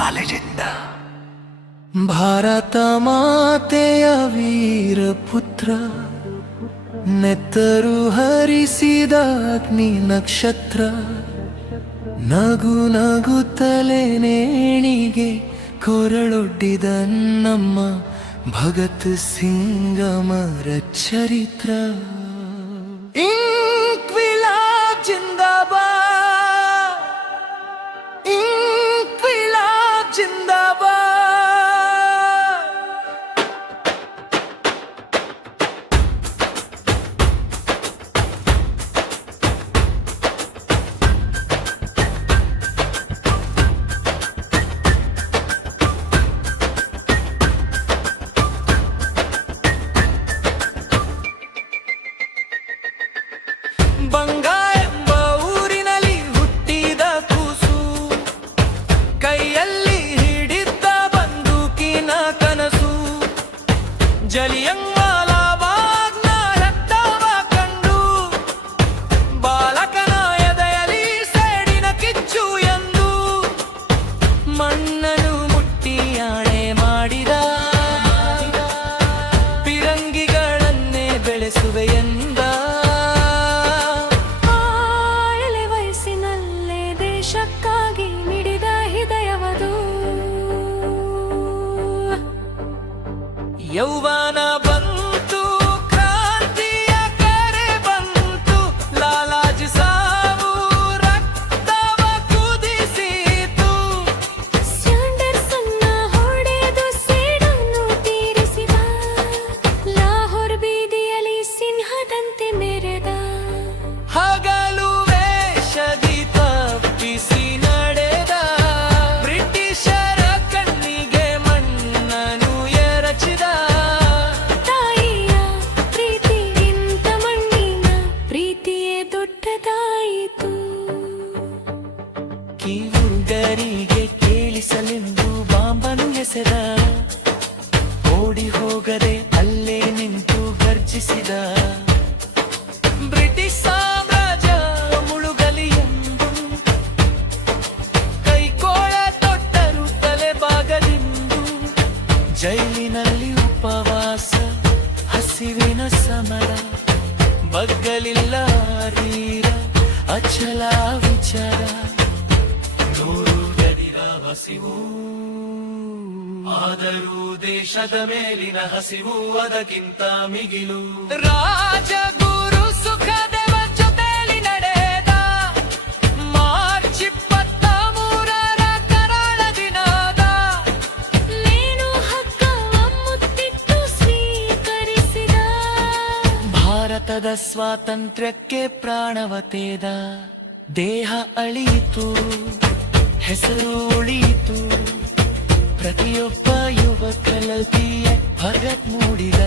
ಕಾಲೇಜಿಂದ ಭಾರತ ಮಾತೆಯ ವೀರ ಪುತ್ರ, ನೆತ್ತರು ಹರಿಸಿದ ಅಗ್ನಿ ನಕ್ಷತ್ರ, ನಗು ನಗುತ್ತಲೆ ನೇಣಿಗೆ ಕೊರಳೊಡ್ಡಿದ ನಮ್ಮ ಭಗತ್ ಸಿಂಗಮರ ಚರಿತ್ರ. ಜಲಿಯಂಗಾಲ ಬಾಗ್ನ ರಕ್ತವ ಕಂಡು ಬಾಲಕನ ಎದೆಯಲಿ ಸೇಡಿನ ಕಿಚ್ಚು ಎಂದು ಮಣ್ಣನು ಮುಟ್ಟಿ ಯೌವನ ಕೇಳಿಸಲೆಂದು ಅಲ್ಲೇ ನಿಂತು ಗರ್ಜಿಸಿದ. ಮುಳುಗಲಿ ಕೈಕೋಳ ತಲೆ ಬಾಗಲಿಂದು ಜೈಲಿನಲ್ಲಿ ಉಪವಾಸ ಹಸಿವಿನ ಸಮರ. ಬಗ್ಗಲಿಲ್ಲ ರೀರ ಅಚಲ ವಿಚಾರ. ನೂರು ಹಸಿವು. ಆದರೂ ದೇಶದ ಮೇಲಿನ ಹಸಿವು ಅದಕ್ಕಿಂತ ಮಿಗಿಲು. ರಾಜಗುರು ಭಾರತದ ಸ್ವಾತಂತ್ರ್ಯಕ್ಕೆ ಪ್ರಾಣವತೇದ. ದೇಹ ಅಳಿಯಿತು ಹೆಸರು ಉಳಿಯಿತು. ಪ್ರತಿಯೊಬ್ಬ ಯುವಕರಲ್ಲಿ ಭಗತ್ ಮೂಡಿದ